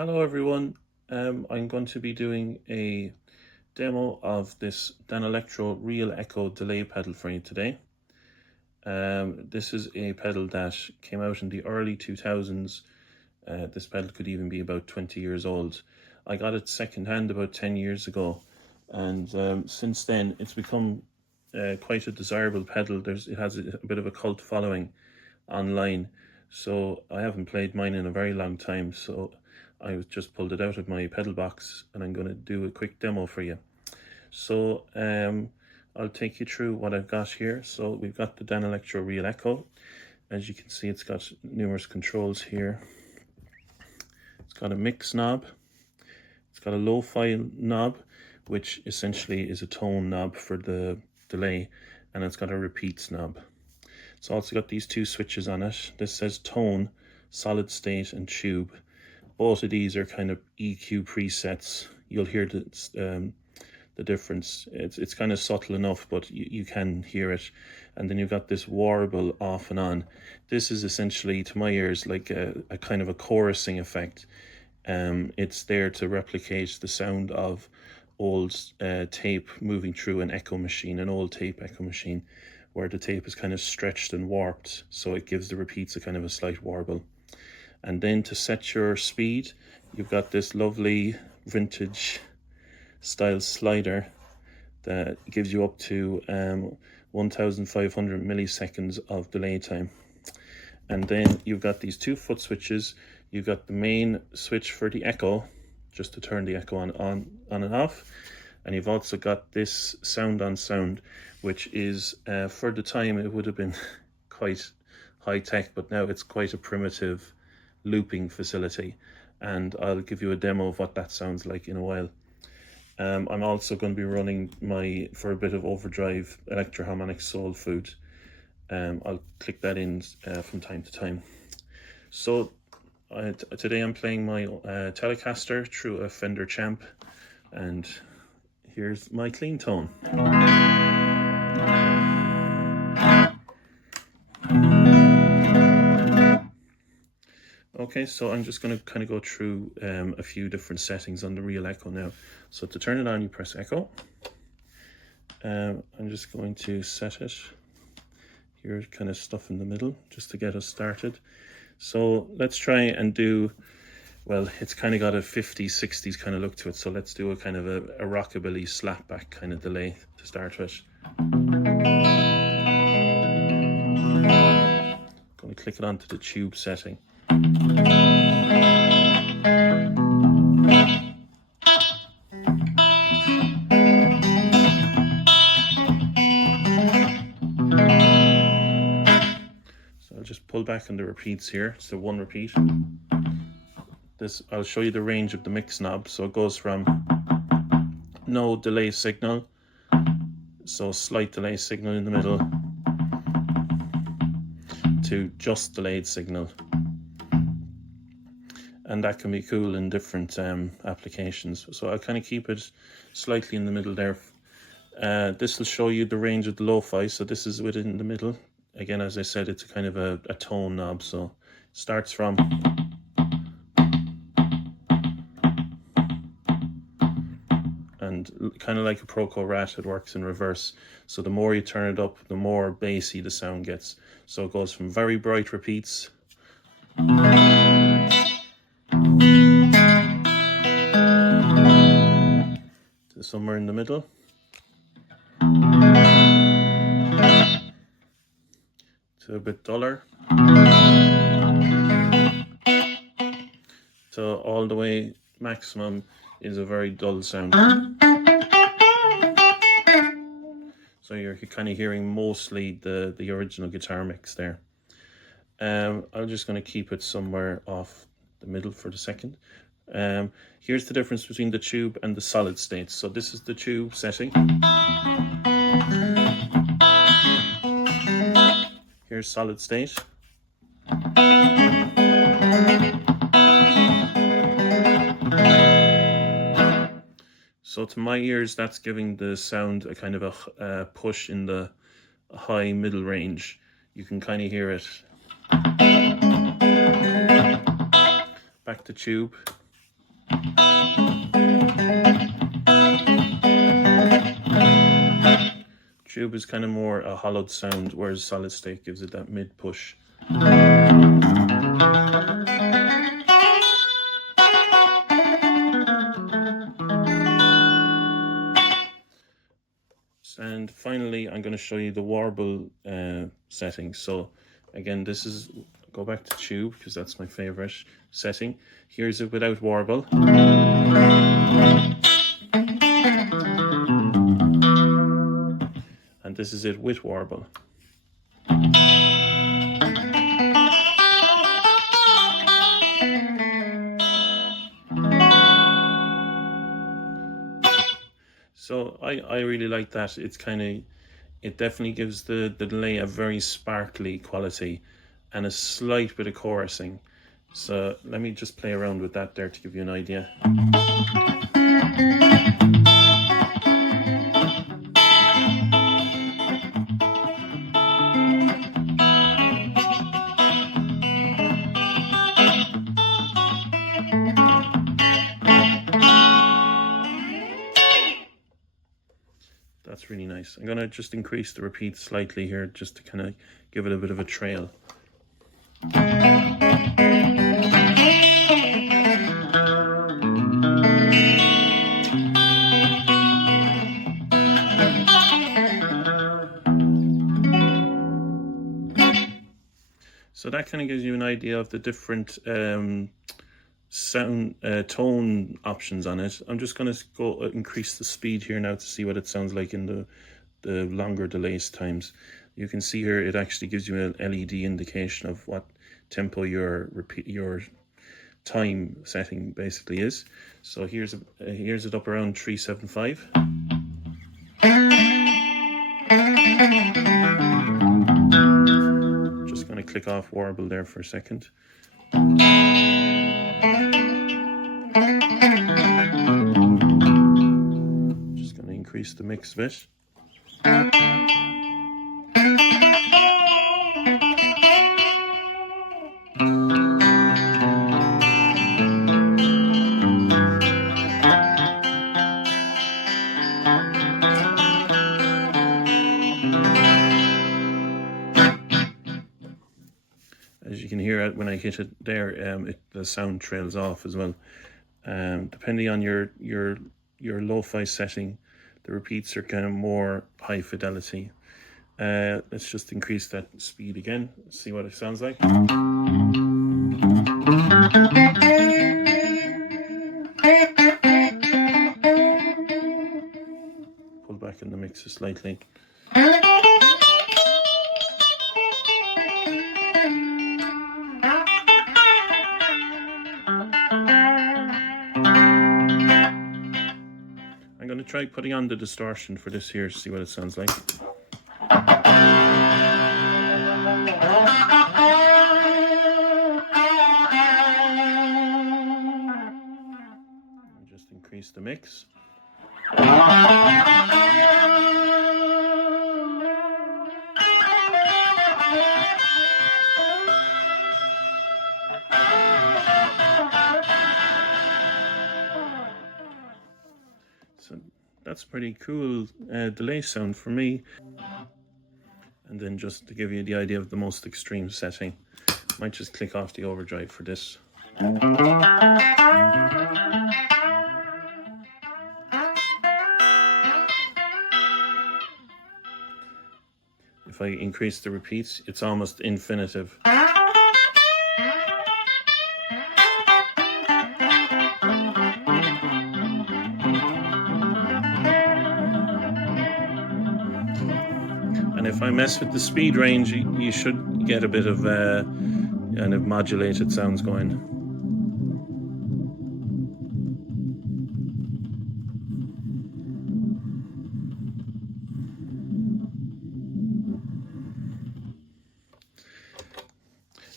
Hello everyone, I'm going to be doing a demo of this Danelectro Reel Echo delay pedal for you today. This is a pedal that came out in the early 2000s. This pedal could even be about 20 years old. I got it secondhand about 10 years ago, and since then it's become quite a desirable pedal. It has a bit of a cult following online, so I haven't played mine in a very long time, so I just pulled it out of my pedal box and I'm going to do a quick demo for you. So I'll take you through what I've got here. So we've got the Danelectro Reel Echo. As you can see, it's got numerous controls here. It's got a mix knob, it's got a lo-fi knob, which essentially is a tone knob for the delay, and it's got a repeats knob. It's also got these two switches on it. This says tone, solid state and tube. Both of these are kind of EQ presets. You'll hear the difference. It's kind of subtle enough, but you can hear it. And then you've got this warble off and on. This is essentially, to my ears, like a kind of a chorusing effect. It's there to replicate the sound of old tape moving through an echo machine, an old tape echo machine, where the tape is kind of stretched and warped, so it gives the repeats a kind of a slight warble. And then to set your speed, you've got this lovely vintage style slider that gives you up to 1500 milliseconds of delay time. And then you've got these two foot switches. You've got the main switch for the echo, just to turn the echo on and off. And you've also got this sound on sound, which is, for the time, it would have been quite high tech, but now it's quite a primitive looping facility. And I'll give you a demo of what that sounds like in a while. I'm also going to be running for a bit of overdrive electroharmonic soul food. I'll click that in from time to time. So today I'm playing my Telecaster through a Fender Champ, and here's my clean tone. Okay, so I'm just going to kind of go through a few different settings on the Reel Echo now. So to turn it on, you press Echo. I'm just going to set it here, kind of stuff in the middle, just to get us started. So let's try and do, well, it's kind of got a 50s, 60s kind of look to it. So let's do a kind of a rockabilly slapback kind of delay to start with. Going to click it onto the tube setting. So I'll just pull back on the repeats here. It's the one repeat. This, I'll show you the range of the mix knob. So it goes from no delay signal, so slight delay signal in the middle, to just delayed signal. And that can be cool in different applications. So I'll kind of keep it slightly in the middle there. This will show you the range of the lo-fi, so this is within the middle. Again, as I said, it's a kind of a tone knob, so it starts from and kind of like a Proco Rat, it works in reverse. So the more you turn it up, the more bassy the sound gets. So it goes from very bright repeats to somewhere in the middle, to a bit duller, to all the way maximum is a very dull sound. So you're kind of hearing mostly the original guitar mix there. I'm just going to keep it somewhere off the middle for the second. Here's the difference between the tube and the solid state. So this is the tube setting. Here's solid state. So to my ears, that's giving the sound a kind of a push in the high middle range. You can kind of hear it. Back to tube. tube is kind of more a hollowed sound, whereas solid state gives it that mid push. And finally, I'm going to show you the warble setting. So again, this is, go back to tube because that's my favorite setting. Here's it without warble. And this is it with warble. So I really like that. It's kind of, it definitely gives the delay a very sparkly quality and a slight bit of chorusing. So let me just play around with that there to give you an idea. That's really nice. I'm going to just increase the repeat slightly here just to kind of give it a bit of a trail. So that kind of gives you an idea of the different sound tone options on it. I'm just going to go increase the speed here now to see what it sounds like in the longer delays times. You can see here it actually gives you an LED indication of what tempo your time setting basically is. So here's it up around 375. Just going to click off warble there for a second. Just going to increase the mix a bit. As you can hear it when I hit it there, the sound trails off as well. Depending on your lo-fi setting, the repeats are kind of more high fidelity. Let's just increase that speed again, see what it sounds like. Pull back in the mixer slightly. I'm going to try putting on the distortion for this here to see what it sounds like. And just increase the mix. So that's pretty cool delay sound for me. And then just to give you the idea of the most extreme setting, I might just click off the overdrive for this. If I increase the repeats, it's almost infinitive. And if I mess with the speed range, you should get a bit of kind of modulated sounds going.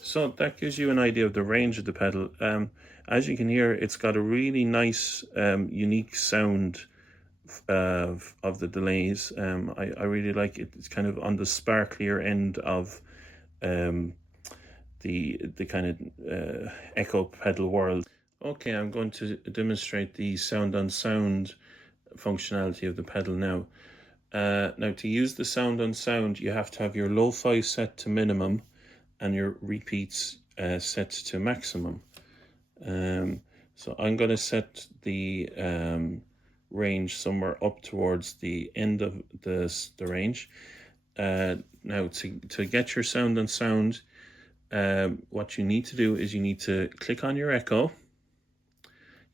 So that gives you an idea of the range of the pedal. As you can hear, it's got a really nice, unique sound of the delays. I really like it. It's kind of on the sparklier end of the kind of echo pedal world. Okay, I'm going to demonstrate the sound on sound functionality of the pedal now. Now, to use the sound on sound, you have to have your lo-fi set to minimum and your repeats set to maximum. So I'm going to set the range somewhere up towards the end of the range. Now, to get your sound on sound, what you need to do is you need to click on your echo.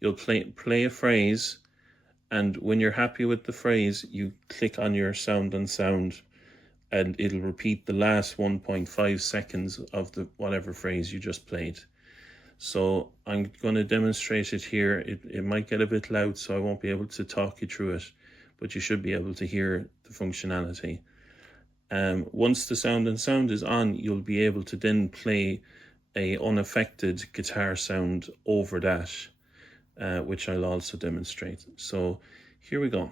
You'll play a phrase, and when you're happy with the phrase, you click on your sound on sound, and it'll repeat the last 1.5 seconds of the whatever phrase you just played. So I'm going to demonstrate it here. It might get a bit loud, so I won't be able to talk you through it, but you should be able to hear the functionality. Once the sound and sound is on, you'll be able to then play a unaffected guitar sound over that, which I'll also demonstrate. So here we go.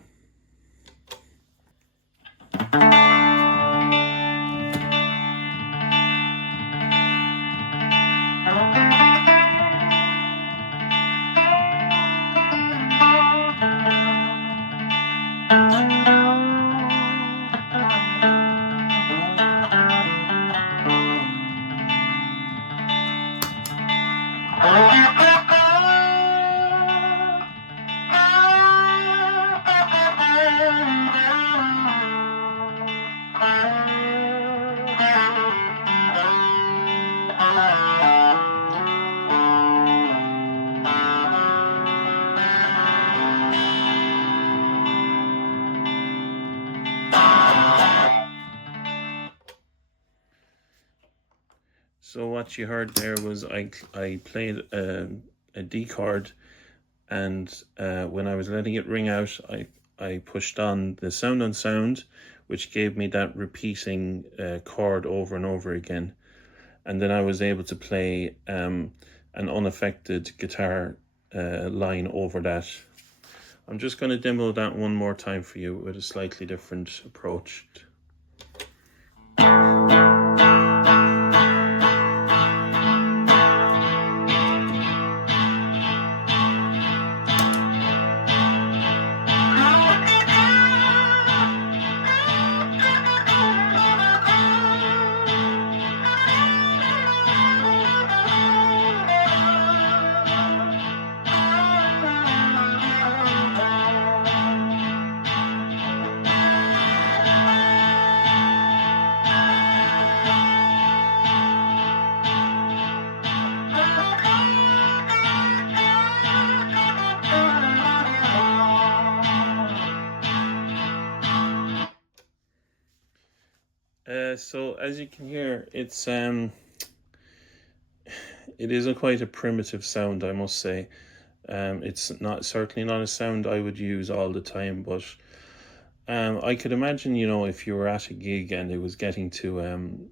So what you heard there was I played a D chord, and when I was letting it ring out, I pushed on the sound on sound, which gave me that repeating chord over and over again. And then I was able to play an unaffected guitar line over that. I'm just going to demo that one more time for you with a slightly different approach. So as you can hear, it is quite a primitive sound, I must say. It's certainly not a sound I would use all the time, but I could imagine, if you were at a gig and it was getting to,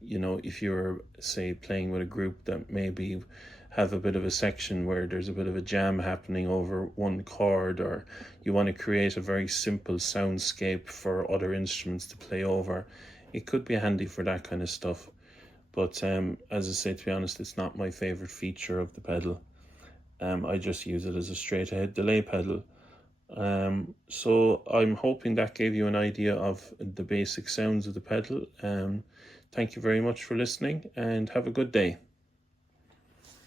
if you were, say, playing with a group that maybe have a bit of a section where there's a bit of a jam happening over one chord, or you want to create a very simple soundscape for other instruments to play over, it could be handy for that kind of stuff. But as I say, to be honest, it's not my favorite feature of the pedal. I just use it as a straight ahead delay pedal. So I'm hoping that gave you an idea of the basic sounds of the pedal. Thank you very much for listening, and have a good day.